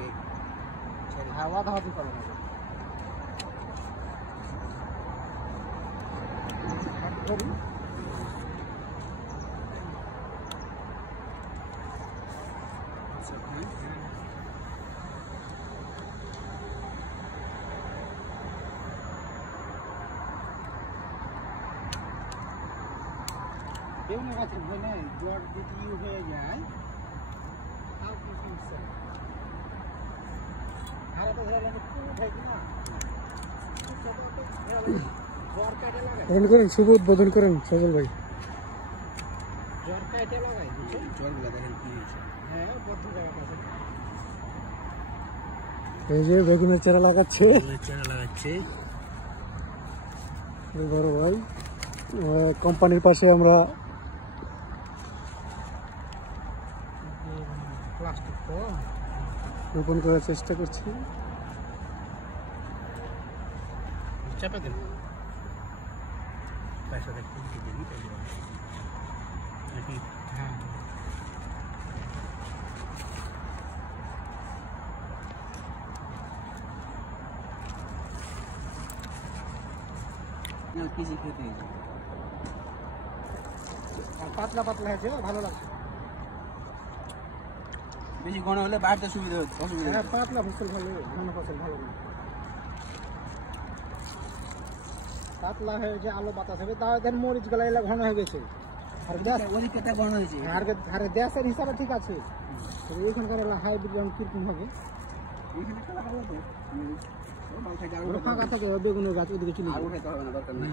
থেকে হাওয়া ধাওয়া করে না কেউ না গাছে ভয় নেই জল যদি হয়ে যায় তাও কি সমস্যা হারাতে ধরে খুব থাকে না জ্বর কাটে লাগাই করেন শুভ উদ্বোধন করেন সজল ভাই জ্বর কাটে লাগাই জ্বরগুলো দেখেন কি হয়েছে হ্যাঁ বদ্ধ জায়গা আছে এই যে বেগুনের চারা লাগাচ্ছে বড় ভাই কোম্পানির পাশে আমরা প্লাস্টিক রোপণ করার চেষ্টা করছি চাপা দেন পয়সা দেখতে হ্যাঁ পিজি খেতে পাতলা পাতলা হয়েছে ভালো লাগছে বেশি ঘন হলে বাড়তে সুবিধা হচ্ছে অসুবিধা হ্যাঁ পাতলা ফসল ভালো ঘন ফসল ভালো না পাতলা হয়েছে আলো বাতাস হবে তাও দেন মরিচ গলা এলা ঘন হয়ে গেছে আর গ্যাস ওদিকটা ঘন হয়েছে আর গ্যাসের হিসাবে ঠিক আছে এইখানকার এলা হাইব্রিড রঙ কিরকম হবে ফাঁকা থাকে বেগুনের গাছ ওদিকে চলে যাবে হবে না দরকার নেই